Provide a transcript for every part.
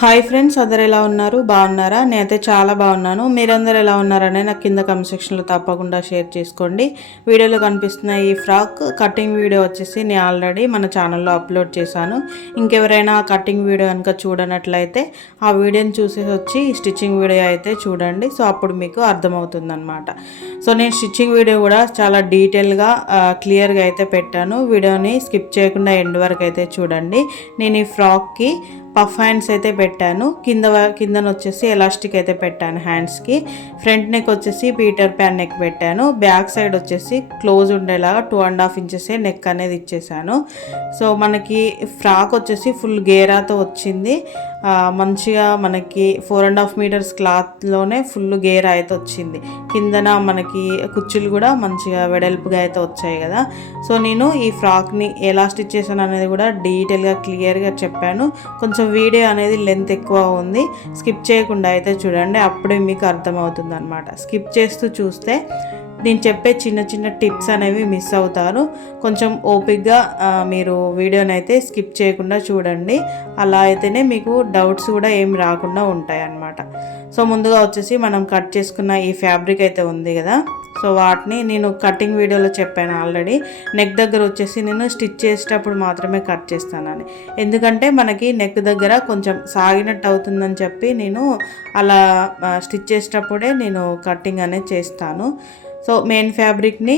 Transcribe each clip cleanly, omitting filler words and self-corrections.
Hi friends, అందరు ఎలా ఉన్నారు? బాగున్నారా? నేనైతే చాలా బాగున్నాను. మీరందరూ ఎలా ఉన్నారనే నాకు కింద కమెంట్ సెక్షన్లో తప్పకుండా షేర్ చేసుకోండి. వీడియోలో కనిపిస్తున్న ఈ ఫ్రాక్ కటింగ్ వీడియో వచ్చేసి నేను ఆల్రెడీ మన ఛానల్లో అప్లోడ్ చేశాను. ఇంకెవరైనా కటింగ్ వీడియో కనుక చూడనట్లయితే ఆ వీడియోని చూసేసి వచ్చి స్టిచ్చింగ్ వీడియో అయితే చూడండి. సో అప్పుడు మీకు అర్థమవుతుంది అనమాట. సో నేను స్టిచ్చింగ్ వీడియో కూడా చాలా డీటెయిల్గా క్లియర్గా అయితే పెట్టాను. వీడియోని స్కిప్ చేయకుండా ఎండ్ వరకు అయితే చూడండి. నేను ఈ ఫ్రాక్కి పఫ్ హ్యాండ్స్ అయితే పెట్టాను. కిందన వచ్చేసి ఎలాస్టిక్ అయితే పెట్టాను హ్యాండ్స్కి. ఫ్రంట్ నెక్ వచ్చేసి పీటర్ ప్యాన్ నెక్ పెట్టాను. బ్యాక్ సైడ్ వచ్చేసి క్లోజ్ ఉండేలాగా 2.5 ఇంచెస్ నెక్ అనేది ఇచ్చేసాను. సో మనకి ఫ్రాక్ వచ్చేసి ఫుల్ గేరాతో వచ్చింది. మంచిగా మనకి 4.5 మీటర్స్ క్లాత్లోనే ఫుల్ గేరా అయితే వచ్చింది. కిందన మనకి కుచ్చులు కూడా మంచిగా వెడల్పుగా అయితే వచ్చాయి కదా. సో నేను ఈ ఫ్రాక్ని ఎలా స్టిచ్ చేశాను అనేది కూడా డీటెయిల్గా క్లియర్గా చెప్పాను. కొంచెం వీడియో అనేది లెంత్ ఎక్కువ ఉంది, స్కిప్ చేయకుండా అయితే చూడండి, అప్పుడే మీకు అర్థమవుతుంది అనమాట. స్కిప్ చేస్తూ చూస్తే నేను చెప్పే చిన్న చిన్న టిప్స్ అనేవి మిస్ అవుతారు. కొంచెం ఓపిక్గా మీరు వీడియోని అయితే స్కిప్ చేయకుండా చూడండి. అలా అయితేనే మీకు డౌట్స్ కూడా ఏం రాకుండా ఉంటాయి అన్నమాట. సో ముందుగా వచ్చేసి మనం కట్ చేసుకున్న ఈ ఫ్యాబ్రిక్ అయితే ఉంది కదా, సో వాటిని నేను కటింగ్ వీడియోలో చెప్పాను ఆల్రెడీ. నెక్ దగ్గర వచ్చేసి నేను స్టిచ్ చేసేటప్పుడు మాత్రమే కట్ చేస్తానని, ఎందుకంటే మనకి నెక్ దగ్గర కొంచెం సాగినట్టు అవుతుందని చెప్పి నేను అలా స్టిచ్ చేసేటప్పుడే నేను కటింగ్ అనేది చేస్తాను. సో మెయిన్ ఫ్యాబ్రిక్ని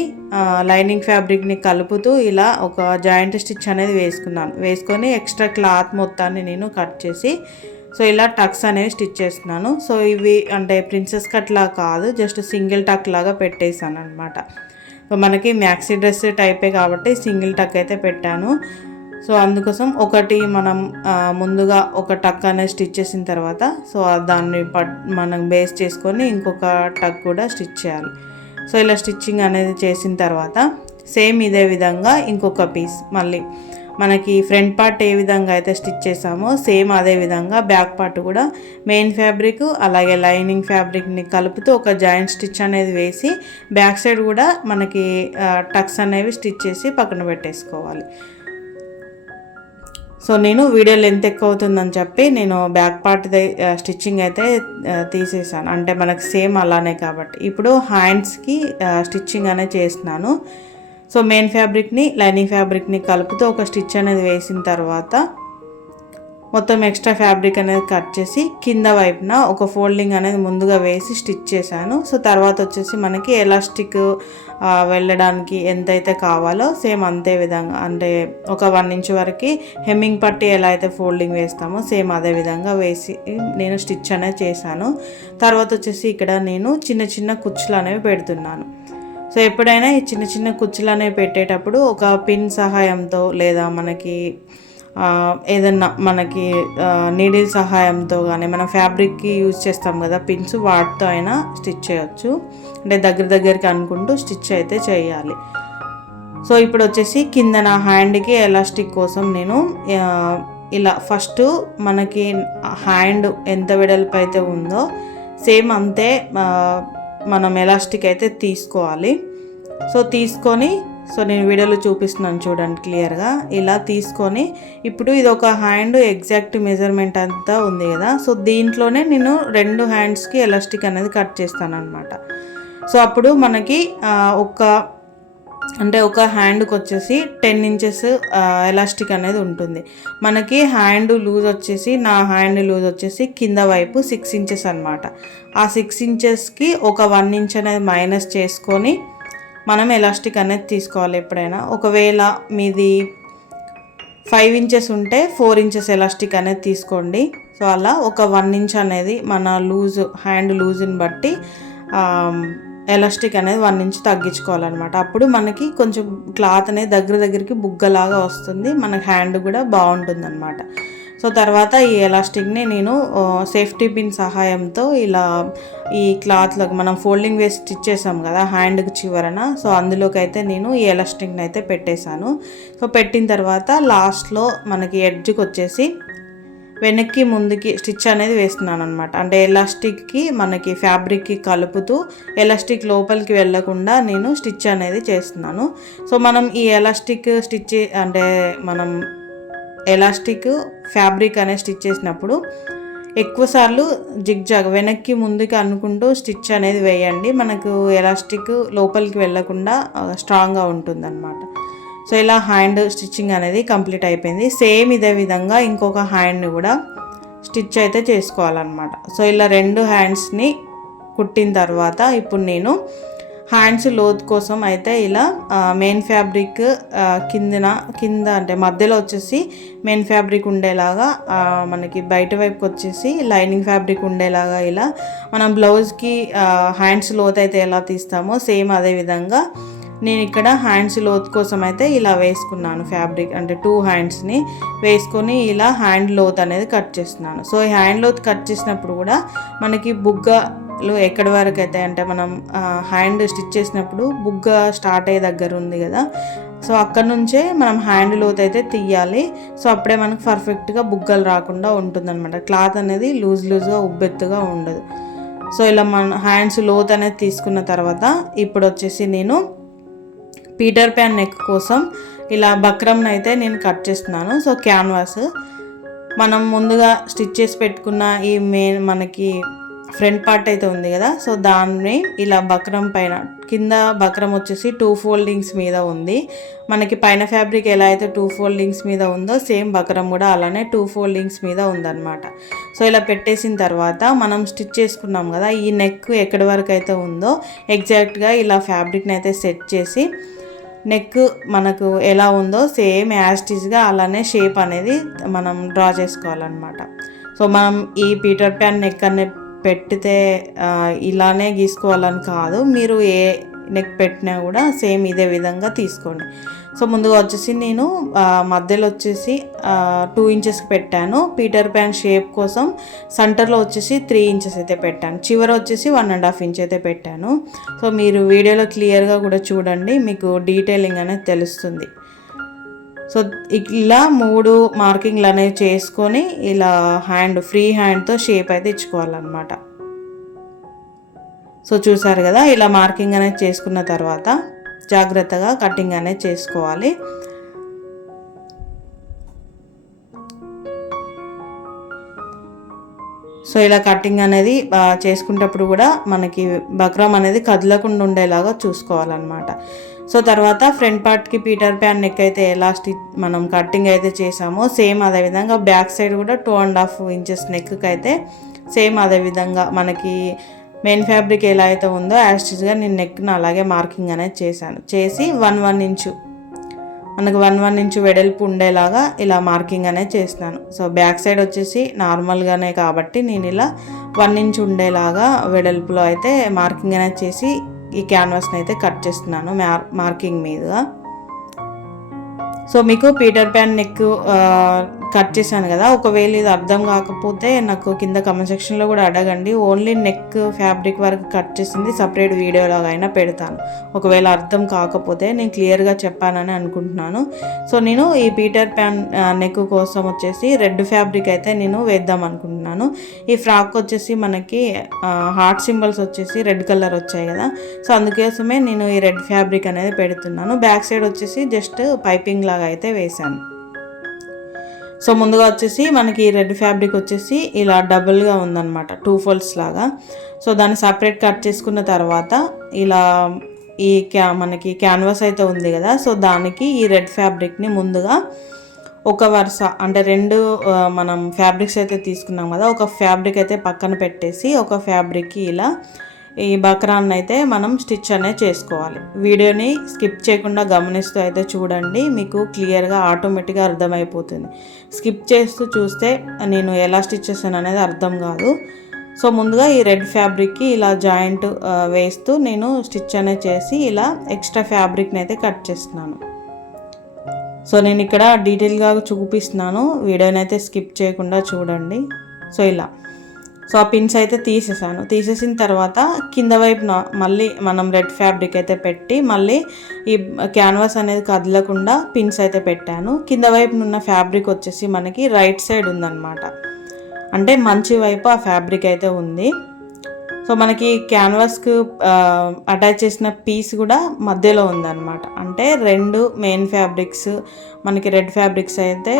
లైనింగ్ ఫ్యాబ్రిక్ని కలుపుతూ ఇలా ఒక జాయింట్ స్టిచ్ అనేది వేసుకొని ఎక్స్ట్రా క్లాత్ మొత్తాన్ని నేను కట్ చేసి సో ఇలా టక్స్ అనేవి స్టిచ్ చేస్తున్నాను. సో ఇవి అంటే ప్రిన్సెస్ కట్ లాగా కాదు, జస్ట్ సింగిల్ టక్ లాగా పెట్టేసాను అనమాట. సో మనకి మ్యాక్సీ డ్రెస్ టైపే కాబట్టి సింగిల్ టక్ అయితే పెట్టాను. సో అందుకోసం ఒకటి మనం ముందుగా ఒక టక్ అనేది స్టిచ్ చేసిన తర్వాత సో దాన్ని మనం బేస్ చేసుకొని ఇంకొక టక్ కూడా స్టిచ్ చేయాలి. సో ఇలా స్టిచ్చింగ్ అనేది చేసిన తర్వాత సేమ్ ఇదే విధంగా ఇంకొక పీస్ మళ్ళీ మనకి ఫ్రంట్ పార్ట్ ఏ విధంగా అయితే స్టిచ్ చేసామో సేమ్ అదే విధంగా బ్యాక్ పార్ట్ కూడా మెయిన్ ఫ్యాబ్రిక్ అలాగే లైనింగ్ ఫ్యాబ్రిక్ని కలుపుతూ ఒక జాయింట్ స్టిచ్ అనేది వేసి బ్యాక్ సైడ్ కూడా మనకి టక్స్ అనేవి స్టిచ్ చేసి పక్కన పెట్టేసుకోవాలి. సో నేను వీడియో లెంత్ ఎక్కువ అవుతుందని చెప్పి నేను బ్యాక్ పార్ట్ స్టిచ్చింగ్ అయితే తీసేసాను, అంటే మనకు సేమ్ అలానే కాబట్టి. ఇప్పుడు హ్యాండ్స్కి స్టిచ్చింగ్ అనేది చేస్తున్నాను. సో మెయిన్ ఫ్యాబ్రిక్ని లైనింగ్ ఫ్యాబ్రిక్ని కలుపుతూ ఒక స్టిచ్ అనేది వేసిన తర్వాత మొత్తం ఎక్స్ట్రా ఫ్యాబ్రిక్ అనేది కట్ చేసి కింద వైపున ఒక ఫోల్డింగ్ అనేది ముందుగా వేసి స్టిచ్ చేశాను. సో తర్వాత వచ్చేసి మనకి ఎలాస్టిక్ వెళ్ళడానికి ఎంతైతే కావాలో సేమ్ అంతే విధంగా, అంటే ఒక 1 ఇంచ్ వరకు హెమ్మింగ్ పట్టి ఎలా అయితే ఫోల్డింగ్ వేస్తామో సేమ్ అదే విధంగా వేసి నేను స్టిచ్ అనేది చేశాను. తర్వాత వచ్చేసి ఇక్కడ నేను చిన్న చిన్న కుచ్చులు అనేవి పెడుతున్నాను. సో ఎప్పుడైనా ఈ చిన్న చిన్న కుచ్చులు అనేవి పెట్టేటప్పుడు ఒక పిన్ సహాయంతో లేదా మనకి ఏదన్నా మనకి నీడిల్ సహాయంతో కానీ మనం ఫ్యాబ్రిక్కి యూజ్ చేస్తాం కదా పిన్స్, వాటితో అయినా స్టిచ్ చేయొచ్చు. అంటే దగ్గరికి అనుకుంటూ స్టిచ్ అయితే చేయాలి. సో ఇప్పుడు వచ్చేసి కింద నా హ్యాండ్కి ఎలాస్టిక్ కోసం నేను ఇలా ఫస్ట్ మనకి హ్యాండ్ ఎంత వెడల్పు అయితే ఉందో సేమ్ అంతే మనం ఎలాస్టిక్ అయితే తీసుకోవాలి. సో తీసుకొని సో నేను వీడియోలో చూపిస్తున్నాను చూడండి క్లియర్గా. ఇలా తీసుకొని ఇప్పుడు ఇది ఒక హ్యాండ్ ఎగ్జాక్ట్ మెజర్మెంట్ అంతా ఉంది కదా, సో దీంట్లోనే నేను 2 హ్యాండ్స్కి ఎలాస్టిక్ అనేది కట్ చేస్తాను అనమాట. సో అప్పుడు మనకి ఒక హ్యాండ్కి వచ్చేసి 10 ఇంచెస్ ఎలాస్టిక్ అనేది ఉంటుంది. మనకి హ్యాండ్ లూజ్ వచ్చేసి నా హ్యాండ్ లూజ్ వచ్చేసి కింద వైపు 6 ఇంచెస్ అనమాట. ఆ 6 ఇంచెస్కి ఒక 1 ఇంచ్ అనేది మైనస్ చేసుకొని మనం ఎలాస్టిక్ అనేది తీసుకోవాలి ఎప్పుడైనా. ఒకవేళ మీది 5 ఇంచెస్ ఉంటే 4 ఇంచెస్ ఎలాస్టిక్ అనేది తీసుకోండి. సో అలా ఒక 1 ఇంచ్ అనేది మన హ్యాండ్ లూజ్ని బట్టి ఎలాస్టిక్ అనేది 1 ఇంచ్ తగ్గించుకోవాలన్నమాట. అప్పుడు మనకి కొంచెం క్లాత్ అనేది దగ్గరికి బుగ్గలాగా వస్తుంది, మన హ్యాండ్ కూడా బాగుంటుంది అనమాట. సో తర్వాత ఈ ఎలాస్టిక్ని నేను సేఫ్టీ పిన్ సహాయంతో ఇలా ఈ క్లాత్లోకి మనం ఫోల్డింగ్ వేసి స్టిచ్ చేసాం కదా హ్యాండ్కి చివరన, సో అందులోకి అయితే నేను ఈ ఎలాస్టిక్ని అయితే పెట్టేశాను. సో పెట్టిన తర్వాత లాస్ట్లో మనకి ఎడ్జ్కి వచ్చేసి వెనక్కి ముందుకి స్టిచ్ అనేది వేస్తున్నాను అనమాట. అంటే ఎలాస్టిక్కి మనకి ఫ్యాబ్రిక్కి కలుపుతూ ఎలాస్టిక్ లోపలికి వెళ్ళకుండా నేను స్టిచ్ అనేది చేస్తున్నాను. సో మనం ఈ ఎలాస్టిక్ స్టిచ్ అంటే మనం ఎలాస్టిక్ ఫ్యాబ్రిక్ అనేది స్టిచ్ చేసినప్పుడు ఎక్కువసార్లు జిగ్జాగ్ వెనక్కి ముందుకి అనుకుంటూ స్టిచ్ అనేది వేయండి. మనకు ఎలాస్టిక్ లోపలికి వెళ్ళకుండా స్ట్రాంగ్గా ఉంటుందన్నమాట. సో ఇలా హ్యాండ్ స్టిచ్చింగ్ అనేది కంప్లీట్ అయిపోయింది. సేమ్ ఇదే విధంగా ఇంకొక హ్యాండ్ని కూడా స్టిచ్ అయితే చేసుకోవాలన్నమాట. సో ఇలా 2 హ్యాండ్స్ని కుట్టిన తర్వాత ఇప్పుడు నేను హ్యాండ్స్ లోతు కోసం అయితే ఇలా మెయిన్ ఫ్యాబ్రిక్ కింద అంటే మధ్యలో వచ్చేసి మెయిన్ ఫ్యాబ్రిక్ ఉండేలాగా, మనకి బయట వైపుకి వచ్చేసి లైనింగ్ ఫ్యాబ్రిక్ ఉండేలాగా ఇలా మనం బ్లౌజ్కి హ్యాండ్స్ లోతు అయితే ఎలా తీస్తామో సేమ్ అదే విధంగా నేను ఇక్కడ హ్యాండ్స్ లోతు కోసం అయితే ఇలా వేసుకున్నాను ఫ్యాబ్రిక్. అంటే 2 హ్యాండ్స్ని వేసుకొని ఇలా హ్యాండ్ లోతు అనేది కట్ చేస్తున్నాను. సో ఈ హ్యాండ్ లోతు కట్ చేసినప్పుడు కూడా మనకి బుగ్గలు ఎక్కడి వరకు అయితే అంటే మనం హ్యాండ్ స్టిచ్ చేసినప్పుడు బుగ్గ స్టార్ట్ అయ్యే దగ్గర ఉంది కదా, సో అక్కడ నుంచే మనం హ్యాండ్ లోతు అయితే తీయాలి. సో అప్పుడే మనకు పర్ఫెక్ట్గా బుగ్గలు రాకుండా ఉంటుందన్నమాట. క్లాత్ అనేది లూజ్గా ఉబ్బెత్తుగా ఉండదు. సో ఇలా మన హ్యాండ్స్ లోతు అనేది తీసుకున్న తర్వాత ఇప్పుడు వచ్చేసి నేను పీటర్ ప్యాన్ నెక్ కోసం ఇలా బక్రంని అయితే నేను కట్ చేస్తున్నాను. సో క్యాన్వాస్ మనం ముందుగా స్టిచ్ చేసి పెట్టుకున్న ఈ మనకి ఫ్రంట్ పార్ట్ అయితే ఉంది కదా, సో దాన్ని ఇలా బక్రం పైన, కింద బక్రం వచ్చేసి 2 ఫోల్డింగ్స్ మీద ఉంది. మనకి పైన ఫ్యాబ్రిక్ ఎలా అయితే 2 ఫోల్డింగ్స్ మీద ఉందో సేమ్ బక్రం కూడా అలానే 2 ఫోల్డింగ్స్ మీద ఉందన్నమాట. సో ఇలా పెట్టేసిన తర్వాత మనం స్టిచ్ చేసుకున్నాం కదా, ఈ నెక్ ఎక్కడి వరకు అయితే ఉందో ఎగ్జాక్ట్గా ఇలా ఫ్యాబ్రిక్ని అయితే సెట్ చేసి నెక్ మనకు ఎలా ఉందో సేమ్ యాస్టీస్గా అలానే షేప్ అనేది మనం డ్రా చేసుకోవాలన్నమాట. సో మనం ఈ పీటర్ ప్యాన్ నెక్ అనేది పెట్టితే ఇలానే గీసుకోవాలని కాదు, మీరు ఏ నెక్ పెట్టినా కూడా సేమ్ ఇదే విధంగా తీసుకోండి. సో ముందుగా వచ్చేసి నేను మధ్యలో వచ్చేసి 2 ఇంచెస్కి పెట్టాను. పీటర్ ప్యాన్ షేప్ కోసం సెంటర్లో వచ్చేసి 3 ఇంచెస్ అయితే పెట్టాను. చివర వచ్చేసి 1.5 ఇంచ్ అయితే పెట్టాను. సో మీరు వీడియోలో క్లియర్గా కూడా చూడండి, మీకు డీటెయిలింగ్ అనేది తెలుస్తుంది. సో ఇలా 3 మార్కింగ్లు అనేవి చేసుకొని ఇలా ఫ్రీ హ్యాండ్తో షేప్ అయితే ఇచ్చుకోవాలన్నమాట. సో చూసారు కదా, ఇలా మార్కింగ్ అనేది చేసుకున్న తర్వాత జాగ్రత్తగా కటింగ్ అనేది చేసుకోవాలి. సో ఇలా కటింగ్ అనేది చేసుకునేటప్పుడు కూడా మనకి బక్రం అనేది కదలకుండా ఉండేలాగా చూసుకోవాలన్నమాట. సో తర్వాత ఫ్రంట్ పార్ట్కి పీటర్ ప్యాన్ నెక్ అయితే ఎలా మనం కటింగ్ అయితే చేసామో సేమ్ అదేవిధంగా బ్యాక్ సైడ్ కూడా 2.5 ఇంచెస్ నెక్కి అయితే సేమ్ అదేవిధంగా మనకి మెయిన్ ఫ్యాబ్రిక్ ఎలా అయితే ఉందో యాస్టిస్గా నేను నెక్ను అలాగే మార్కింగ్ అనేది చేసి 1 ఇంచు మనకు 1 ఇంచు వెడల్పు ఉండేలాగా ఇలా మార్కింగ్ అనేది చేస్తున్నాను. సో బ్యాక్ సైడ్ వచ్చేసి నార్మల్గానే కాబట్టి నేను ఇలా 1 ఇంచు ఉండేలాగా వెడల్పులో అయితే మార్కింగ్ అనేది చేసి ఈ క్యాన్వాస్ని అయితే కట్ చేస్తున్నాను మార్కింగ్ మీదుగా. సో మీకు పీటర్ ప్యాన్ నెక్ కట్ చేశాను కదా, ఒకవేళ ఇది అర్థం కాకపోతే నాకు కింద కమెంట్ సెక్షన్లో కూడా అడగండి. ఓన్లీ నెక్ ఫ్యాబ్రిక్ వరకు కట్ చేసింది సపరేట్ వీడియోలాగా అయినా పెడతాను. ఒకవేళ అర్థం కాకపోతే నేను క్లియర్గా చెప్పానని అనుకుంటున్నాను. సో నేను ఈ పీటర్ ప్యాన్ నెక్ కోసం వచ్చేసి రెడ్ ఫ్యాబ్రిక్ అయితే నేను వేద్దాం అనుకుంటున్నాను. ఈ ఫ్రాక్ వచ్చేసి మనకి హార్ట్ సింబల్స్ వచ్చేసి రెడ్ కలర్ వచ్చాయి కదా, సో అందుకోసమే నేను ఈ రెడ్ ఫ్యాబ్రిక్ అనేది పెడుతున్నాను. బ్యాక్ సైడ్ వచ్చేసి జస్ట్ పైపింగ్ లాగా అయితే వేశాను. సో ముందుగా వచ్చేసి మనకి రెడ్ ఫ్యాబ్రిక్ వచ్చేసి ఇలా డబుల్గా ఉందన్నమాట, 2 ఫోల్డ్స్ లాగా. సో దాన్ని సపరేట్ కట్ చేసుకున్న తర్వాత ఇలా ఈ మనకి క్యాన్వాస్ అయితే ఉంది కదా, సో దానికి ఈ రెడ్ ఫ్యాబ్రిక్ని ముందుగా ఒక వరుస అంటే 2 మనం ఫ్యాబ్రిక్స్ అయితే తీసుకున్నాం కదా, ఒక ఫ్యాబ్రిక్ అయితే పక్కన పెట్టేసి ఒక ఫ్యాబ్రిక్కి ఇలా ఈ బక్రాన్ని అయితే మనం స్టిచ్ అనేది చేసుకోవాలి. వీడియోని స్కిప్ చేయకుండా గమనిస్తూ అయితే చూడండి, మీకు క్లియర్గా ఆటోమేటిక్గా అర్థమైపోతుంది. స్కిప్ చేస్తూ చూస్తే నేను ఎలా స్టిచ్ చేస్తాను అనేది అర్థం కాదు. సో ముందుగా ఈ రెడ్ ఫ్యాబ్రిక్కి ఇలా జాయింట్ వేస్తూ నేను స్టిచ్ అనేది చేసి ఇలా ఎక్స్ట్రా ఫ్యాబ్రిక్ని అయితే కట్ చేస్తున్నాను. సో నేను ఇక్కడ డీటెయిల్గా చూపిస్తున్నాను, వీడియోని అయితే స్కిప్ చేయకుండా చూడండి. సో ఇలా సో ఆ పిన్స్ అయితే తీసేసిన తర్వాత కింద వైపున మళ్ళీ మనం రెడ్ ఫ్యాబ్రిక్ అయితే పెట్టి మళ్ళీ ఈ క్యాన్వాస్ అనేది కదలకుండా పిన్స్ అయితే పెట్టాను. కింద వైపున ఉన్న ఫ్యాబ్రిక్ వచ్చేసి మనకి రైట్ సైడ్ ఉందన్నమాట, అంటే మంచి వైపు ఆ ఫ్యాబ్రిక్ అయితే ఉంది. సో మనకి క్యాన్వాస్కు అటాచ్ చేసిన పీస్ కూడా మధ్యలో ఉందన్నమాట. అంటే 2 మెయిన్ ఫ్యాబ్రిక్స్ మనకి రెడ్ ఫ్యాబ్రిక్స్ అయితే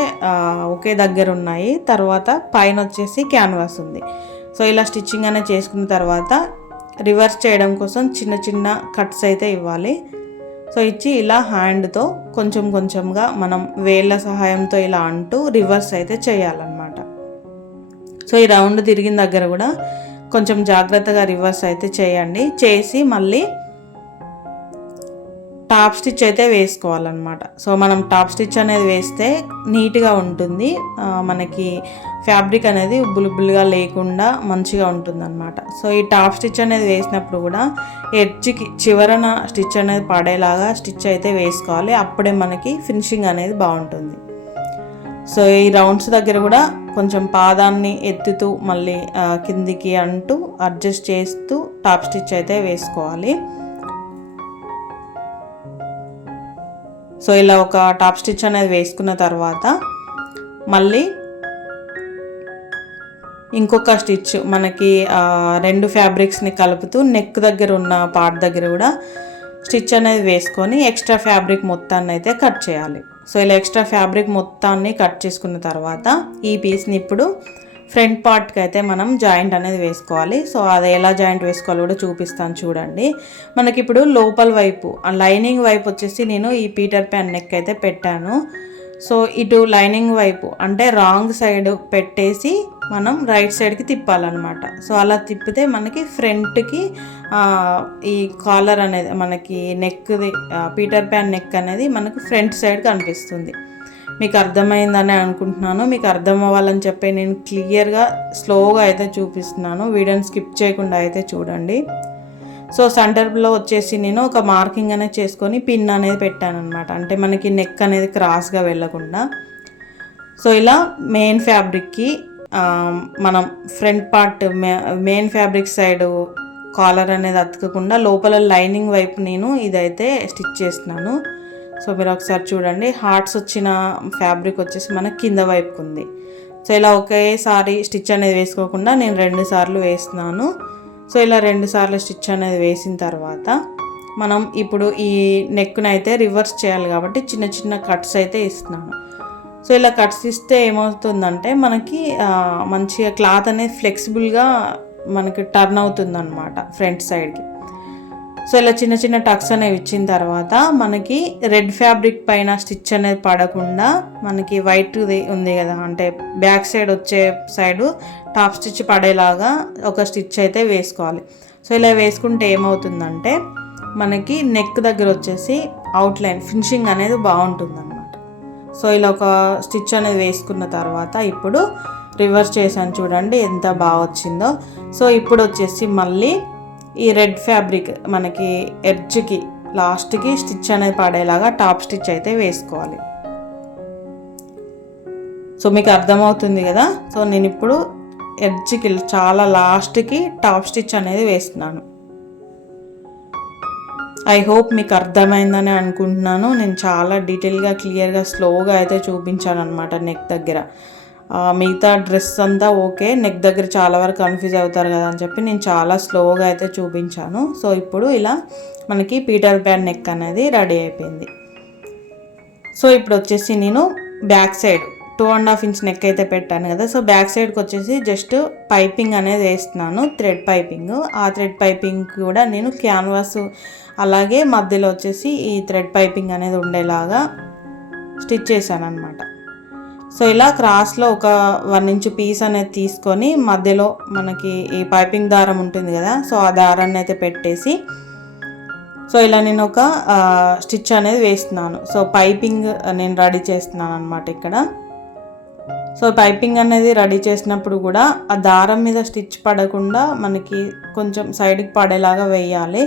ఒకే దగ్గర ఉన్నాయి. తర్వాత పైన వచ్చేసి క్యాన్వాస్ ఉంది. సో ఇలా స్టిచ్చింగ్ అనేది చేసుకున్న తర్వాత రివర్స్ చేయడం కోసం చిన్న చిన్న కట్స్ అయితే ఇవ్వాలి. సో ఇచ్చి ఇలా హ్యాండ్తో కొంచెం కొంచెంగా మనం వేళ్ళ సహాయంతో ఇలా అంటూ రివర్స్ అయితే చేయాలన్నమాట. సో ఈ రౌండ్ తిరిగిన దగ్గర కూడా కొంచెం జాగ్రత్తగా రివర్స్ అయితే చేయండి. చేసి మళ్ళీ టాప్ స్టిచ్ అయితే వేసుకోవాలన్నమాట. సో మనం టాప్ స్టిచ్ అనేది వేస్తే నీట్గా ఉంటుంది, మనకి ఫ్యాబ్రిక్ అనేది ఉబ్బులుబ్బులుగా లేకుండా మంచిగా ఉంటుంది అనమాట. సో ఈ టాప్ స్టిచ్ అనేది వేసినప్పుడు కూడా ఎడ్జ్కి చివరన స్టిచ్ అనేది పడేలాగా స్టిచ్ అయితే వేసుకోవాలి. అప్పుడే మనకి ఫినిషింగ్ అనేది బాగుంటుంది. సో ఈ రౌండ్స్ దగ్గర కూడా కొంచెం పాదాన్ని ఎత్తుతూ మళ్ళీ కిందికి అంటూ అడ్జస్ట్ చేస్తూ టాప్ స్టిచ్ అయితే వేసుకోవాలి. సో ఇలా ఒక టాప్ స్టిచ్ అనేది వేసుకున్న తర్వాత మళ్ళీ ఇంకొక స్టిచ్ మనకి 2 ఫ్యాబ్రిక్స్ని కలుపుతూ నెక్ దగ్గర ఉన్న పార్ట్ దగ్గర కూడా స్టిచ్ అనేది వేసుకొని ఎక్స్ట్రా ఫ్యాబ్రిక్ మొత్తాన్ని అయితే కట్ చేయాలి. సో ఇలా ఎక్స్ట్రా ఫ్యాబ్రిక్ మొత్తాన్ని కట్ చేసుకున్న తర్వాత ఈ పీస్ని ఇప్పుడు ఫ్రంట్ పార్ట్కి అయితే మనం జాయింట్ అనేది వేసుకోవాలి. సో అది ఎలా జాయింట్ వేసుకోవాలో కూడా చూపిస్తాను చూడండి. మనకి ఇప్పుడు లోపల వైపు లైనింగ్ వైపు వచ్చేసి నేను ఈ పీటర్ ప్యాన్ నెక్ అయితే పెట్టాను. సో ఇటు లైనింగ్ వైపు అంటే రాంగ్ సైడ్ పెట్టేసి మనం రైట్ సైడ్కి తిప్పాలన్నమాట. సో అలా తిప్పితే మనకి ఫ్రంట్కి ఈ కాలర్ అనేది మనకి నెక్ది పీటర్ ప్యాన్ నెక్ అనేది మనకు ఫ్రంట్ సైడ్ కనిపిస్తుంది. మీకు అర్థమైందని అనుకుంటున్నాను. మీకు అర్థం అవ్వాలని చెప్పి నేను క్లియర్గా స్లోగా అయితే చూపిస్తున్నాను. వీడియోని స్కిప్ చేయకుండా అయితే చూడండి. సో సెంటర్లో వచ్చేసి నేను ఒక మార్కింగ్ అనేది చేసుకొని పిన్ అనేది పెట్టాను అనమాట. అంటే మనకి నెక్ అనేది క్రాస్గా వెళ్ళకుండా. సో ఇలా మెయిన్ ఫ్యాబ్రిక్కి మనం front part main fabric side collar అనేది అతుకకుండా లోపల లైనింగ్ వైపు నేను ఇదైతే స్టిచ్ చేస్తున్నాను. సో మీరు ఒకసారి చూడండి, హార్ట్స్ వచ్చిన ఫ్యాబ్రిక్ వచ్చేసి మనకి కింద వైపుకు ఉంది. సో ఇలా ఒకేసారి స్టిచ్ అనేది వేసుకోకుండా నేను 2 సార్లు వేస్తున్నాను. సో ఇలా 2 సార్లు స్టిచ్ అనేది వేసిన తర్వాత మనం ఇప్పుడు ఈ నెక్ను అయితే రివర్స్ చేయాలి కాబట్టి చిన్న చిన్న కట్స్ అయితే ఇస్తున్నాను. సో ఇలా కట్స్ ఇస్తే ఏమవుతుందంటే మనకి మంచిగా క్లాత్ అనేది ఫ్లెక్సిబుల్గా మనకి టర్న్ అవుతుందన్నమాట ఫ్రంట్ సైడ్కి. సో ఇలా చిన్న చిన్న టక్స్ అనేవి ఇచ్చిన తర్వాత మనకి రెడ్ ఫ్యాబ్రిక్ పైన స్టిచ్ అనేది పడకుండా మనకి వైట్ ఉంది కదా, అంటే బ్యాక్ సైడ్ వచ్చే సైడు టాప్ స్టిచ్ పడేలాగా ఒక స్టిచ్ అయితే వేసుకోవాలి. సో ఇలా వేసుకుంటే ఏమవుతుందంటే మనకి నెక్ దగ్గర వచ్చేసి అవుట్లైన్ ఫినిషింగ్ అనేది బాగుంటుందన్నమాట. సో ఇలా ఒక స్టిచ్ అనేది వేసుకున్న తర్వాత ఇప్పుడు రివర్స్ చేశాను చూడండి ఎంత బాగా వచ్చిందో. సో ఇప్పుడు వచ్చేసి మళ్ళీ ఈ రెడ్ ఫ్యాబ్రిక్ మనకి ఎడ్జ్కి లాస్ట్కి స్టిచ్ అనేది పడేలాగా టాప్ స్టిచ్ అయితే వేసుకోవాలి. సో మీకు అర్థమవుతుంది కదా. సో నేను ఇప్పుడు ఎడ్జ్కి చాలా లాస్ట్కి టాప్ స్టిచ్ అనేది వేస్తున్నాను. ఐ హోప్ మీకు అర్థమైందని అనుకుంటున్నాను. నేను చాలా డీటెయిల్గా క్లియర్గా స్లోగా అయితే చూపించాను అనమాట నెక్ దగ్గర. మిగతా డ్రెస్ అంతా ఓకే, నెక్ దగ్గర చాలా వరకు కన్ఫ్యూజ్ అవుతారు కదా అని చెప్పి నేను చాలా స్లోగా అయితే చూపించాను. సో ఇప్పుడు ఇలా మనకి పీటర్ ప్యాన్ నెక్ అనేది రెడీ అయిపోయింది. సో ఇప్పుడు వచ్చేసి నేను బ్యాక్ సైడ్ 2.5 ఇంచ్ నెక్ అయితే పెట్టాను కదా. సో బ్యాక్ సైడ్కి వచ్చేసి జస్ట్ పైపింగ్ అనేది వేస్తున్నాను, థ్రెడ్ పైపింగ్. ఆ థ్రెడ్ పైపింగ్ కూడా నేను క్యాన్వాస్ అలాగే మధ్యలో వచ్చేసి ఈ థ్రెడ్ పైపింగ్ అనేది ఉండేలాగా స్టిచ్ చేశాను అనమాట. సో ఇలా క్రాస్లో ఒక 1 ఇంచ్ పీస్ అనేది తీసుకొని మధ్యలో మనకి ఈ పైపింగ్ దారం ఉంటుంది కదా, సో ఆ దారాన్ని అయితే పెట్టేసి సో ఇలా నేను ఒక స్టిచ్ అనేది వేస్తున్నాను. సో పైపింగ్ నేను రెడీ చేస్తున్నాను అనమాట ఇక్కడ. సో పైపింగ్ అనేది రెడీ చేసినప్పుడు కూడా ఆ దారం మీద స్టిచ్ పడకుండా మనకి కొంచెం సైడ్కి పడేలాగా వేయాలి.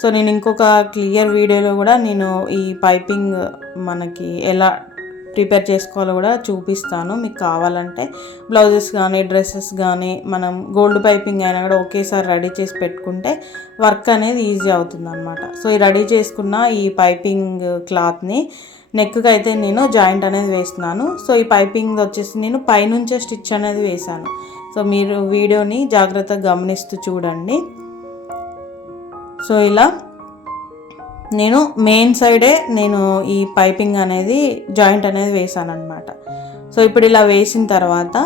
సో నేను ఇంకొక క్లియర్ వీడియోలో కూడా నేను ఈ పైపింగ్ మనకి ఎలా ప్రిపేర్ చేసుకోవాలో కూడా చూపిస్తాను. మీకు కావాలంటే బ్లౌజెస్ కానీ డ్రెస్సెస్ కానీ మనం గోల్డ్ పైపింగ్ అయినా కూడా ఒకేసారి రెడీ చేసి పెట్టుకుంటే వర్క్ అనేది ఈజీ అవుతుంది అనమాట. సో ఈ రెడీ చేసుకున్న ఈ పైపింగ్ క్లాత్ని నెక్కి అయితే నేను జాయింట్ అనేది వేస్తున్నాను. సో ఈ పైపింగ్ వచ్చేసి నేను పైనుంచే స్టిచ్ అనేది వేసాను. సో మీరు వీడియోని జాగ్రత్తగా గమనిస్తూ చూడండి. సో ఇలా నేను మెయిన్ సైడే నేను ఈ పైపింగ్ అనేది జాయింట్ అనేది వేసాను అనమాట. సో ఇప్పుడు ఇలా వేసిన తర్వాత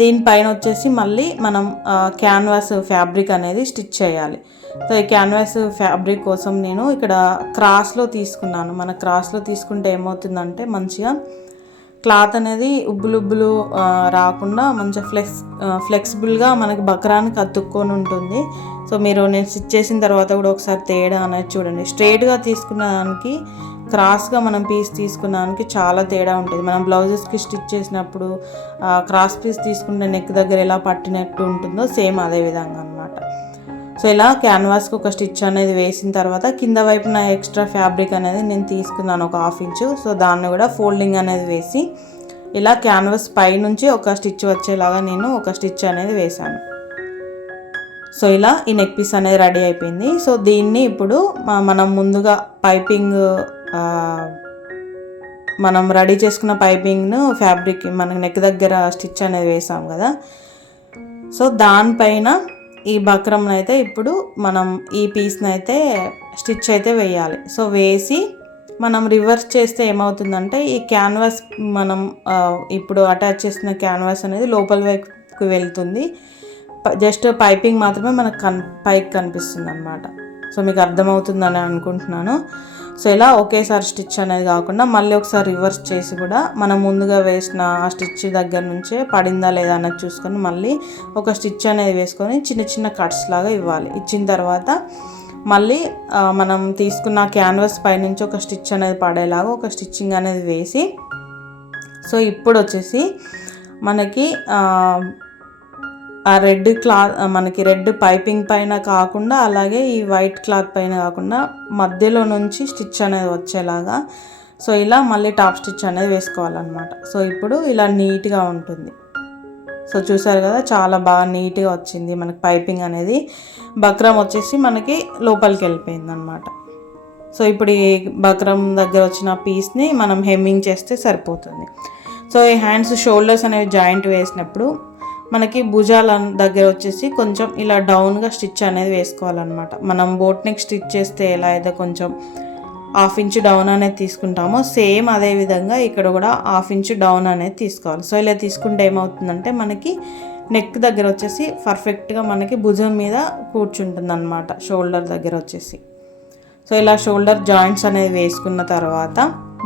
దీనిపైన వచ్చేసి మళ్ళీ మనం క్యాన్వాస్ ఫ్యాబ్రిక్ అనేది స్టిచ్ చేయాలి. సో ఈ క్యాన్వాస్ ఫ్యాబ్రిక్ కోసం నేను ఇక్కడ క్రాస్లో తీసుకున్నాను. మన క్రాస్లో తీసుకుంటే ఏమవుతుందంటే మంచిగా క్లాత్ అనేది ఉబ్బులు రాకుండా మంచిగా ఫ్లెక్సిబుల్గా మనకి బక్రానికి అతుక్కొని ఉంటుంది. సో మీరు నేను స్టిచ్ చేసిన తర్వాత కూడా ఒకసారి తేడా అనేది చూడండి. స్ట్రైట్గా తీసుకున్న దానికి క్రాస్గా మనం పీస్ తీసుకున్న దానికి చాలా తేడా ఉంటుంది. మనం బ్లౌజెస్కి స్టిచ్ చేసినప్పుడు క్రాస్ పీస్ తీసుకుంటే నెక్ దగ్గర ఎలా పట్టినట్టు ఉంటుందో సేమ్ అదే విధంగా అనమాట. సో ఇలా క్యాన్వాస్కి ఒక స్టిచ్ అనేది వేసిన తర్వాత కింద వైపున ఎక్స్ట్రా ఫ్యాబ్రిక్ అనేది నేను తీసుకున్నాను ఒక 1/2 ఇంచు. సో దాన్ని కూడా ఫోల్డింగ్ అనేది వేసి ఇలా క్యాన్వాస్ పై నుంచి ఒక స్టిచ్ వచ్చేలాగా నేను ఒక స్టిచ్ అనేది వేశాను. సో ఇలా ఈ నెక్ పీస్ అనేది రెడీ అయిపోయింది. సో దీన్ని ఇప్పుడు మనం ముందుగా పైపింగ్ మనం రెడీ చేసుకున్న పైపింగ్ను ఫ్యాబ్రిక్ మనకి నెక్ దగ్గర స్టిచ్ అనేది వేసాం కదా. సో దానిపైన ఈ బక్రంని అయితే ఇప్పుడు మనం ఈ పీస్ని అయితే స్టిచ్ అయితే వేయాలి. సో వేసి మనం రివర్స్ చేస్తే ఏమవుతుందంటే ఈ క్యాన్వాస్ మనం ఇప్పుడు అటాచ్ చేసిన క్యాన్వాస్ అనేది లోపల వైపుకి వెళ్తుంది. జస్ట్ పైపింగ్ మాత్రమే మనకు పైకి కనిపిస్తుంది అనమాట. సో మీకు అర్థమవుతుందని అనుకుంటున్నాను. సో ఇలా ఒకేసారి స్టిచ్ అనేది కాకుండా మళ్ళీ ఒకసారి రివర్స్ చేసి కూడా మనం ముందుగా వేసిన ఆ స్టిచ్ దగ్గర నుంచే పడిందా లేదా అన్నది చూసుకొని మళ్ళీ ఒక స్టిచ్ అనేది వేసుకొని చిన్న చిన్న కట్స్ లాగా ఇవ్వాలి. ఇచ్చిన తర్వాత మళ్ళీ మనం తీసుకున్న క్యాన్వాస్ పైనుంచి ఒక స్టిచ్ అనేది పడేలాగా ఒక స్టిచ్చింగ్ అనేది వేసి సో ఇప్పుడు వచ్చేసి మనకి ఆ రెడ్ క్లాత్ మనకి రెడ్ పైపింగ్ పైన కాకుండా అలాగే ఈ వైట్ క్లాత్ పైన కాకుండా మధ్యలో నుంచి స్టిచ్ అనేది వచ్చేలాగా సో ఇలా మళ్ళీ టాప్ స్టిచ్ అనేది వేసుకోవాలన్నమాట. సో ఇప్పుడు ఇలా నీట్గా ఉంటుంది. సో చూసారు కదా చాలా బాగా నీట్గా వచ్చింది మనకి పైపింగ్ అనేది. బక్రం వచ్చేసి మనకి లోపలికి వెళ్ళిపోయింది అనమాట. సో ఇప్పుడు ఈ బక్రం దగ్గర వచ్చిన పీస్ని మనం హెమ్మింగ్ చేస్తే సరిపోతుంది. సో ఈ హ్యాండ్స్ షోల్డర్స్ అనేవి జాయింట్ వేసినప్పుడు మనకి భుజాల దగ్గర వచ్చేసి కొంచెం ఇలా డౌన్గా స్టిచ్ అనేది వేసుకోవాలన్నమాట. మనం బోట్ నెక్ స్టిచ్ చేస్తే ఎలా అయితే కొంచెం 1/2 ఇంచు డౌన్ అనేది తీసుకుంటామో సేమ్ అదే విధంగా ఇక్కడ కూడా 1/2 ఇంచు డౌన్ అనేది తీసుకోవాలి. సో ఇలా తీసుకుంటే ఏమవుతుందంటే మనకి నెక్ దగ్గర వచ్చేసి పర్ఫెక్ట్గా మనకి భుజం మీద కూర్చుంటుంది అనమాట షోల్డర్ దగ్గర వచ్చేసి. సో ఇలా షోల్డర్ జాయింట్స్ అనేది వేసుకున్న తర్వాత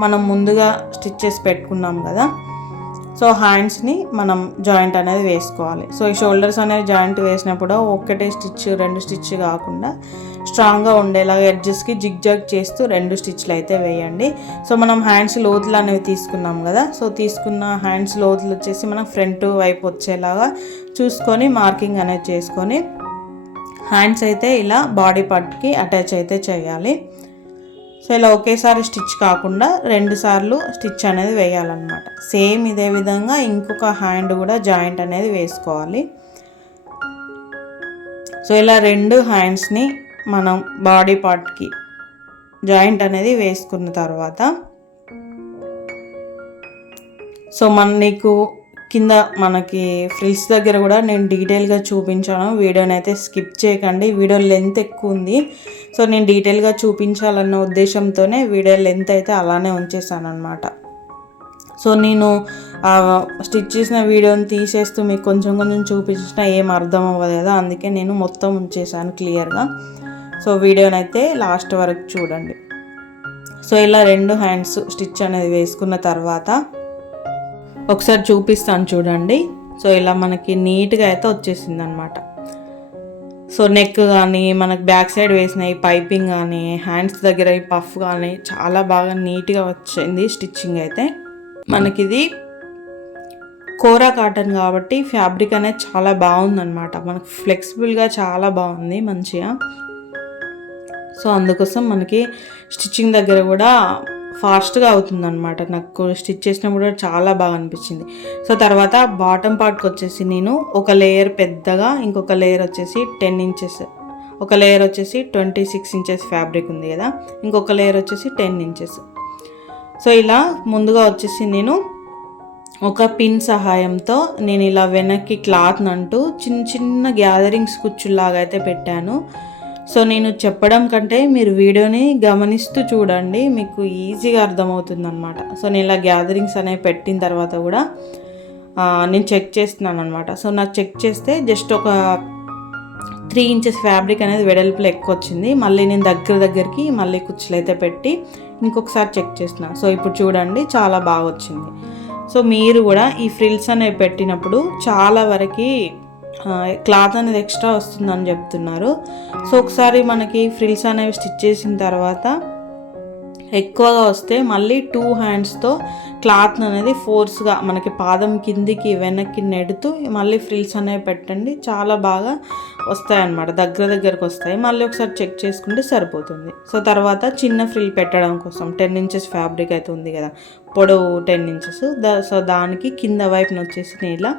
మనం ముందుగా స్టిచ్ చేసి పెట్టుకున్నాం కదా. సో హ్యాండ్స్ని మనం జాయింట్ అనేది వేసుకోవాలి. సో ఈ షోల్డర్స్ అనేది జాయింట్ వేసినప్పుడు ఒక్కటే స్టిచ్ 2 స్టిచ్ కాకుండా స్ట్రాంగ్గా ఉండేలాగా ఎడ్జెస్కి జిగ్జాగ్ చేస్తూ 2 స్టిచ్లు అయితే వేయండి. సో మనం హ్యాండ్స్ లోతులు అనేవి తీసుకున్నాం కదా. సో తీసుకున్న హ్యాండ్స్ లోతులు వచ్చేసి మనం ఫ్రంట్ వైపు వచ్చేలాగా చూసుకొని మార్కింగ్ అనేది చేసుకొని హ్యాండ్స్ అయితే ఇలా బాడీ పార్ట్కి అటాచ్ అయితే చేయాలి. సో ఇలా ఒకేసారి స్టిచ్ కాకుండా 2 సార్లు స్టిచ్ అనేది వేయాలన్నమాట. సేమ్ ఇదే విధంగా ఇంకొక హ్యాండ్ కూడా జాయింట్ అనేది వేసుకోవాలి. సో ఇలా 2 హ్యాండ్స్ని మనం బాడీ పార్ట్కి జాయింట్ అనేది వేసుకున్న తర్వాత సో నీకు కింద మనకి ఫ్రిల్స్ దగ్గర కూడా నేను డీటెయిల్గా చూపించాను. వీడియోని అయితే స్కిప్ చేయకండి. వీడియో లెంత్ ఎక్కువ ఉంది. సో నేను డీటెయిల్గా చూపించాలన్న ఉద్దేశంతోనే వీడియో లెంత్ అయితే అలానే ఉంచేసాను అనమాట. సో నేను స్టిచ్ చేసిన వీడియోని తీసేస్తూ మీకు కొంచెం చూపించినా ఏం అర్థం అవ్వదు కదా, అందుకే నేను మొత్తం ఉంచేసాను క్లియర్గా. సో వీడియోని అయితే లాస్ట్ వరకు చూడండి. సో ఇలా 2 హ్యాండ్స్ స్టిచ్ అనేది వేసుకున్న తర్వాత ఒకసారి చూపిస్తాను చూడండి. సో ఇలా మనకి నీట్గా అయితే వచ్చేసింది అనమాట. సో నెక్ కానీ మనకి బ్యాక్ సైడ్ వేసిన ఈ పైపింగ్ కానీ హ్యాండ్స్ దగ్గర ఈ పఫ్ కానీ చాలా బాగా నీట్గా వచ్చింది స్టిచ్చింగ్ అయితే. మనకిది కోరా కాటన్ కాబట్టి ఫ్యాబ్రిక్ అనేది చాలా బాగుందన్నమాట. మనకు ఫ్లెక్సిబుల్గా చాలా బాగుంది మంచిగా. సో అందుకోసం మనకి స్టిచ్చింగ్ దగ్గర కూడా ఫాస్ట్గా అవుతుందన్నమాట. నాకు స్టిచ్ చేసినప్పుడు కూడా చాలా బాగా అనిపించింది. సో తర్వాత బాటమ్ పార్ట్కి వచ్చేసి నేను ఒక లేయర్ పెద్దగా, ఇంకొక లేయర్ వచ్చేసి 10 ఇంచెస్, ఒక లేయర్ వచ్చేసి 26 ఇంచెస్ ఫ్యాబ్రిక్ ఉంది కదా, ఇంకొక లేయర్ వచ్చేసి 10 ఇంచెస్. సో ఇలా ముందుగా వచ్చేసి నేను ఒక పిన్ సహాయంతో నేను ఇలా వెనక్కి క్లాత్ అంటూ చిన్న చిన్న గ్యాదరింగ్స్ కుచ్చులాగా అయితే పెట్టాను. సో నేను చెప్పడం కంటే మీరు వీడియోని గమనిస్తూ చూడండి, మీకు ఈజీగా అర్థమవుతుంది అనమాట. సో నేను ఇలా గ్యాదరింగ్స్ అనేవి పెట్టిన తర్వాత కూడా నేను చెక్ చేస్తున్నాను అనమాట. సో నాకు చెక్ చేస్తే జస్ట్ ఒక 3 ఇంచెస్ ఫ్యాబ్రిక్ అనేది వెడల్పులో ఎక్కువ వచ్చింది. మళ్ళీ నేను దగ్గరికి మళ్ళీ కుచ్చులు అయితే పెట్టి ఇంకొకసారి చెక్ చేస్తున్నాను. సో ఇప్పుడు చూడండి చాలా బాగా వచ్చింది. సో మీరు కూడా ఈ ఫ్రిల్స్ అనేవి పెట్టినప్పుడు చాలా వరకు క్లాత్ అనేది ఎక్స్ట్రా వస్తుందని చెప్తున్నారు. సో ఒకసారి మనకి ఫ్రిల్స్ అనేవి స్టిచ్ చేసిన తర్వాత ఎక్కువగా వస్తే మళ్ళీ 2 హ్యాండ్స్తో క్లాత్ అనేది ఫోర్స్గా మనకి పాదం కిందికి వెనక్కి నెడుతూ మళ్ళీ ఫ్రిల్స్ అనేవి పెట్టండి, చాలా బాగా వస్తాయన్నమాట, దగ్గరకు వస్తాయి. మళ్ళీ ఒకసారి చెక్ చేసుకుంటే సరిపోతుంది. సో తర్వాత చిన్న ఫ్రిల్ పెట్టడం కోసం 10 ఇంచెస్ ఫ్యాబ్రిక్ అయితే ఉంది కదా, పొడవు 10 ఇంచెస్. సో దానికి కింద వైపున వచ్చేసి నేను ఇలా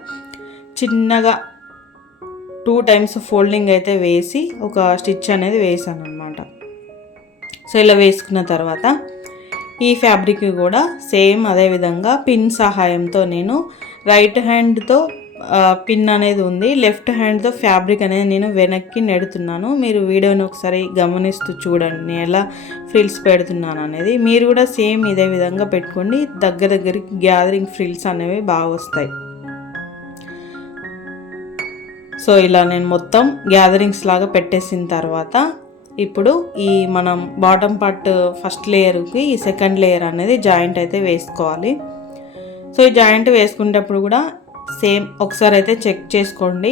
చిన్నగా 2 టైమ్స్ ఫోల్డింగ్ అయితే వేసి ఒక స్టిచ్ అనేది వేసాను అనమాట. సో ఇలా వేసుకున్న తర్వాత ఈ ఫ్యాబ్రిక్ కూడా సేమ్ అదే విధంగా పిన్ సహాయంతో నేను రైట్ హ్యాండ్తో పిన్ అనేది ఉంది, లెఫ్ట్ హ్యాండ్తో ఫ్యాబ్రిక్ అనేది నేను వెనక్కి నెడుతున్నాను. మీరు వీడియోని ఒకసారి గమనిస్తూ చూడండి నేను ఎలా ఫ్రిల్స్ పెడుతున్నాను అనేది. మీరు కూడా సేమ్ ఇదే విధంగా పెట్టుకోండి, దగ్గరికి గ్యాదరింగ్ ఫ్రిల్స్ అనేవి బాగా వస్తాయి. సో ఇలా నేను మొత్తం గ్యాదరింగ్స్ లాగా పెట్టేసిన తర్వాత ఇప్పుడు ఈ మనం బాటమ్ పార్ట్ ఫస్ట్ లేయర్కి ఈ సెకండ్ లేయర్ అనేది జాయింట్ అయితే వేసుకోవాలి. సో ఈ జాయింట్ వేసుకునేటప్పుడు కూడా సేమ్ ఒకసారి అయితే చెక్ చేసుకోండి.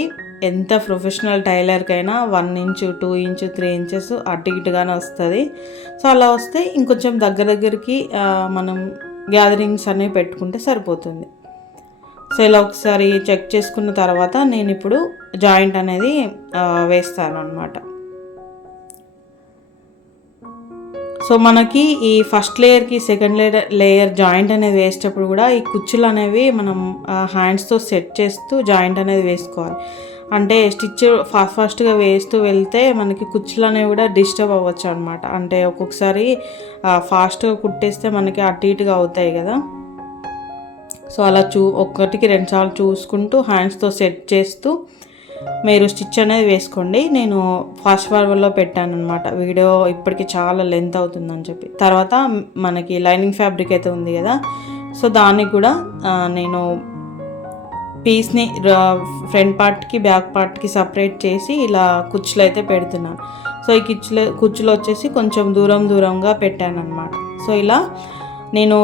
ఎంత ప్రొఫెషనల్ టైలర్కైనా 1 ఇంచు 2 ఇంచు 3 ఇంచెస్ అటు ఇటుగానే వస్తుంది. సో అలా వస్తే ఇంకొంచెం దగ్గరికి మనం గ్యాదరింగ్స్ అనేవి పెట్టుకుంటే సరిపోతుంది. సో ఇలా ఒకసారి చెక్ చేసుకున్న తర్వాత నేను ఇప్పుడు జాయింట్ అనేది వేస్తాను అన్నమాట. సో మనకి ఈ ఫస్ట్ లేయర్కి సెకండ్ లేయర్ జాయింట్ అనేది వేసేటప్పుడు కూడా ఈ కుచ్చులు అనేవి మనం హ్యాండ్స్తో సెట్ చేస్తూ జాయింట్ అనేది వేసుకోవాలి. అంటే స్టిచ్ ఫాస్ట్గా వేస్తూ వెళ్తే మనకి కుచ్చులు అనేవి కూడా డిస్టర్బ్ అవ్వచ్చు అనమాట. అంటే ఒక్కొక్కసారి ఫాస్ట్గా కుట్టేస్తే మనకి అటు ఇటుగా అవుతాయి కదా. సో అలా 1కి 2 సార్లు చూసుకుంటూ హ్యాండ్స్తో సెట్ చేస్తూ మీరు స్టిచ్ అనేది వేసుకోండి. నేను ఫాస్ట్ ఫార్వర్డ్లో పెట్టాను అనమాట, వీడియో ఇప్పటికి చాలా లెంత్ అవుతుందని చెప్పి. తర్వాత మనకి లైనింగ్ ఫ్యాబ్రిక్ అయితే ఉంది కదా, సో దానికి కూడా నేను పీస్ని ఫ్రంట్ పార్ట్కి బ్యాక్ పార్ట్కి సపరేట్ చేసి ఇలా కుచ్చులు అయితే పెడుతున్నాను. సో ఈ కుచ్చులు వచ్చేసి కొంచెం దూరంగా పెట్టాను అనమాట. సో ఇలా నేను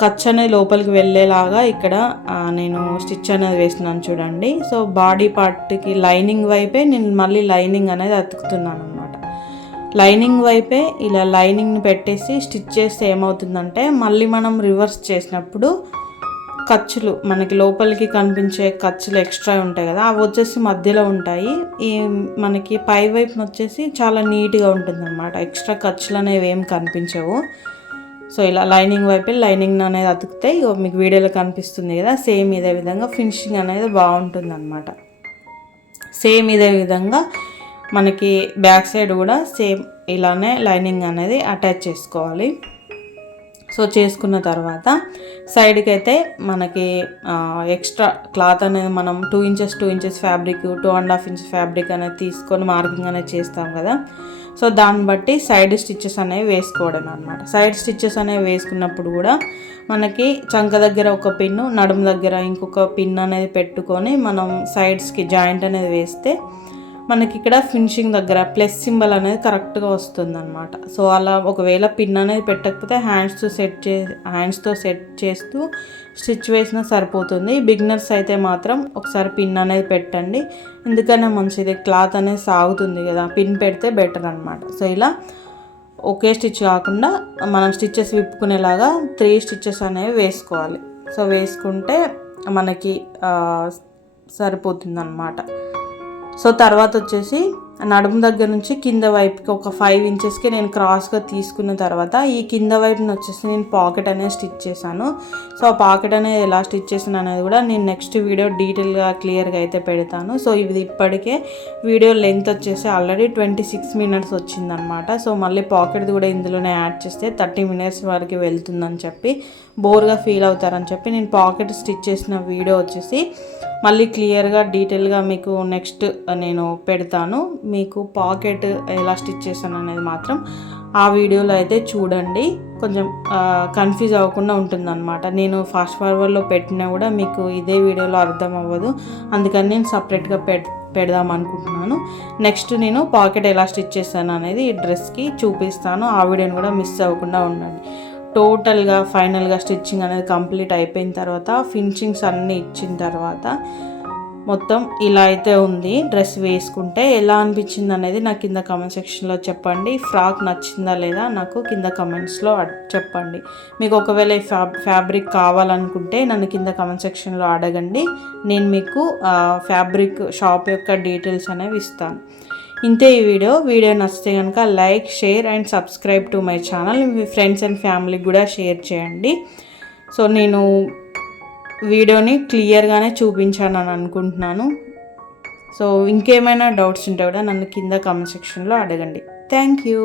ఖర్చు అనేది లోపలికి వెళ్ళేలాగా ఇక్కడ నేను స్టిచ్ అనేది వేస్తున్నాను చూడండి. సో బాడీ పార్ట్కి లైనింగ్ వైపే నేను మళ్ళీ లైనింగ్ అనేది అతుకుతున్నాను అనమాట. లైనింగ్ వైపే ఇలా లైనింగ్ని పెట్టేసి స్టిచ్ చేస్తే ఏమవుతుందంటే మళ్ళీ మనం రివర్స్ చేసినప్పుడు ఖర్చులు మనకి లోపలికి కనిపించే ఖర్చులు ఎక్స్ట్రా ఉంటాయి కదా, అవి వచ్చేసి మధ్యలో ఉంటాయి. ఈ మనకి పై వైపున వచ్చేసి చాలా నీట్గా ఉంటుంది అనమాట, ఎక్స్ట్రా ఖర్చులు అనేవి ఏం కనిపించవు. సో ఇలా లైనింగ్ వైపు లైనింగ్ అనేది అతుకుతే మీకు వీడియోలో కనిపిస్తుంది కదా, సేమ్ ఇదే విధంగా ఫినిషింగ్ అనేది బాగుంటుంది అనమాట. సేమ్ ఇదే విధంగా మనకి బ్యాక్ సైడ్ కూడా సేమ్ ఇలానే లైనింగ్ అనేది అటాచ్ చేసుకోవాలి. సో చేసుకున్న తర్వాత సైడ్కి అయితే మనకి ఎక్స్ట్రా క్లాత్ అనేది మనం 2 ఇంచెస్ ఫ్యాబ్రిక్ 2.5 ఇంచెస్ ఫ్యాబ్రిక్ అనేది తీసుకొని మార్కింగ్ అనేది చేస్తాం కదా. సో దాన్ని బట్టి సైడ్ స్టిచ్చెస్ అనేవి వేసుకోవడం అనమాట. సైడ్ స్టిచ్చెస్ అనేవి వేసుకున్నప్పుడు కూడా మనకి చంక దగ్గర ఒక పిన్ను, నడుము దగ్గర ఇంకొక పిన్ అనేది పెట్టుకొని మనం సైడ్స్కి జాయింట్ అనేది వేస్తే మనకి ఇక్కడ ఫినిషింగ్ దగ్గర ప్లస్ సింబల్ అనేది కరెక్ట్గా వస్తుంది అనమాట. సో అలా ఒకవేళ పిన్ అనేది పెట్టకపోతే హ్యాండ్స్తో సెట్ చేస్తూ స్టిచ్ వేసినా సరిపోతుంది. బిగినర్స్ అయితే మాత్రం ఒకసారి పిన్ అనేది పెట్టండి, ఎందుకన్నా మంచిది, క్లాత్ అనేది సాగుతుంది కదా, పిన్ పెడితే బెటర్ అనమాట. సో ఇలా ఒకే స్టిచ్ కాకుండా మనం స్టిచ్చెస్ విప్పుకునేలాగా 3 స్టిచ్చెస్ అనేవి వేసుకోవాలి. సో వేసుకుంటే మనకి సరిపోతుంది అన్నమాట. సో తర్వాత వచ్చేసి నడుము దగ్గర నుంచి కింద వైపుకి ఒక 5 ఇంచెస్కి నేను క్రాస్గా తీసుకున్న తర్వాత ఈ కింద వైపుని వచ్చేసి నేను పాకెట్ అనేది స్టిచ్ చేశాను. సో ఆ పాకెట్ అనేది ఎలా స్టిచ్ చేశాను అనేది కూడా నేను నెక్స్ట్ వీడియో డీటెయిల్గా క్లియర్గా అయితే పెడతాను. సో ఇది ఇప్పటికే వీడియో లెంత్ వచ్చేసి ఆల్రెడీ 26 మినిట్స్ వచ్చిందనమాట. సో మళ్ళీ పాకెట్ది కూడా ఇందులోనే యాడ్ చేస్తే 30 మినిట్స్ వరకు వెళ్తుందని చెప్పి బోర్గా ఫీల్ అవుతారని చెప్పి నేను పాకెట్ స్టిచ్ చేసిన వీడియో వచ్చేసి మళ్ళీ క్లియర్గా డీటెయిల్గా మీకు నెక్స్ట్ నేను పెడతాను. మీకు పాకెట్ ఎలా స్టిచ్ చేశాను అనేది మాత్రం ఆ వీడియోలో అయితే చూడండి. కొంచెం కన్ఫ్యూజ్ అవ్వకుండా ఉంటుందన్నమాట. నేను ఫాస్ట్ ఫార్వర్డ్లో పెట్టినా కూడా మీకు ఇదే వీడియోలో అర్థం అవ్వదు, అందుకని నేను సపరేట్గా పెడదాం అనుకుంటున్నాను. నెక్స్ట్ నేను పాకెట్ ఎలా స్టిచ్ చేశాను అనేది ఈ డ్రెస్కి చూపిస్తాను. ఆ వీడియోని కూడా మిస్ అవ్వకుండా ఉండండి. టోటల్గా ఫైనల్గా స్టిచ్చింగ్ అనేది కంప్లీట్ అయిపోయిన తర్వాత ఫినిషింగ్స్ అన్నీ ఇచ్చిన తర్వాత మొత్తం ఇలా అయితే ఉంది. డ్రెస్ వేసుకుంటే ఎలా అనిపించింది అనేది నాకు కింద కామెంట్ సెక్షన్లో చెప్పండి. ఫ్రాక్ నచ్చిందా లేదా నాకు కింద కమెంట్స్లో చెప్పండి. మీకు ఒకవేళ ఈ ఫ్యాబ్రిక్ కావాలనుకుంటే నన్ను కింద కామెంట్ సెక్షన్లో అడగండి. నేను మీకు ఫ్యాబ్రిక్ షాప్ యొక్క డీటెయిల్స్ అనేవి ఇస్తాను. ఇంతే ఈ వీడియో నచ్చితే కనుక like, share and subscribe to my channel. Me friends and ఫ్యామిలీకి కూడా షేర్ చేయండి. సో నేను వీడియోని క్లియర్గానే చూపించాను అని అనుకుంటున్నాను. సో ఇంకేమైనా డౌట్స్ ఉంటే కూడా నన్ను కింద కామెంట్ సెక్షన్లో అడగండి. Thank you.